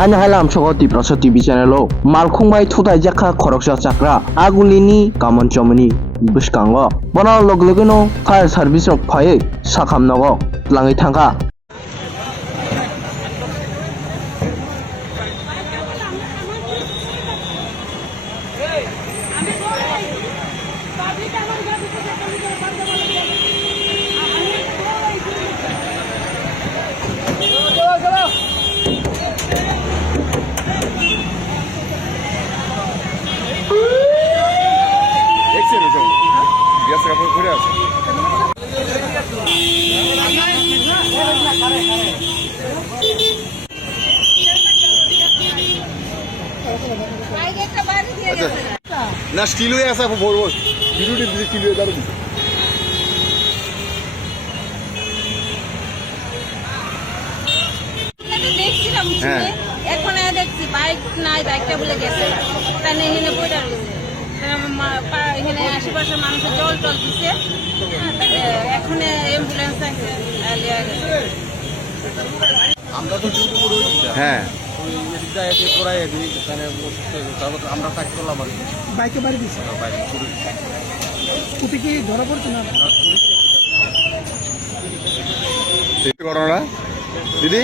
Hanya halam sogo Tiprasa TV channel o malkhungbai thutai jakha khoroksa chakra agulini kamon chomani bwskango bono loglogono fire service rok phai sakhamnago tlangai thangka ঘুরে আছে না still হয়ে আছে বলবো ভিডিওটি দিলে still হয়ে যাবে দেখছিলাম এখন দেখছি বাইক নাই বাইকটা বলে গেছে তাহলে এখানে বইটা রয়েছে এখানে আশেপাশের মানুষের জল টল দিচ্ছে এখন অ্যাম্বুলেন্স আছে আমরা তো হ্যাঁ আমরা তাকে করলাম আর বাইকে বাড়ি দিচ্ছে কুপি কি ধরা পড়ছে না ঘটনা দিদি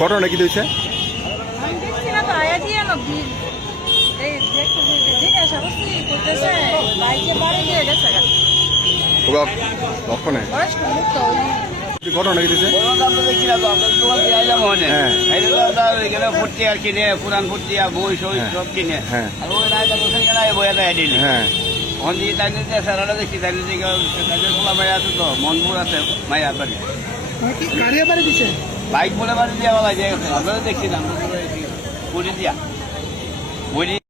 ঘটনা কি হয়েছে আমি দেখছি না তো আয়া দিয়ে নব্বি জিজ্ঞাসা করছি করতেছে বাইকে বাড়ি দিয়ে গেছে লক্ষণে বয়স্ক লোক তো ঘটনা কি হয়েছে পুরান ফুটি বই সই সব কিনে আর ওই রায়টা তো সেই বইটা দিলি অন্দি তাইলে সারাটা দেখছি তাইলে খোলা মাই আছে তো মনপুর আছে মাইয়া বাড়ি গাড়ি বাড়ি দিচ্ছে বাইক বলে বাড়ি দেওয়া লাগে আমরা দেখছিলাম দিয়া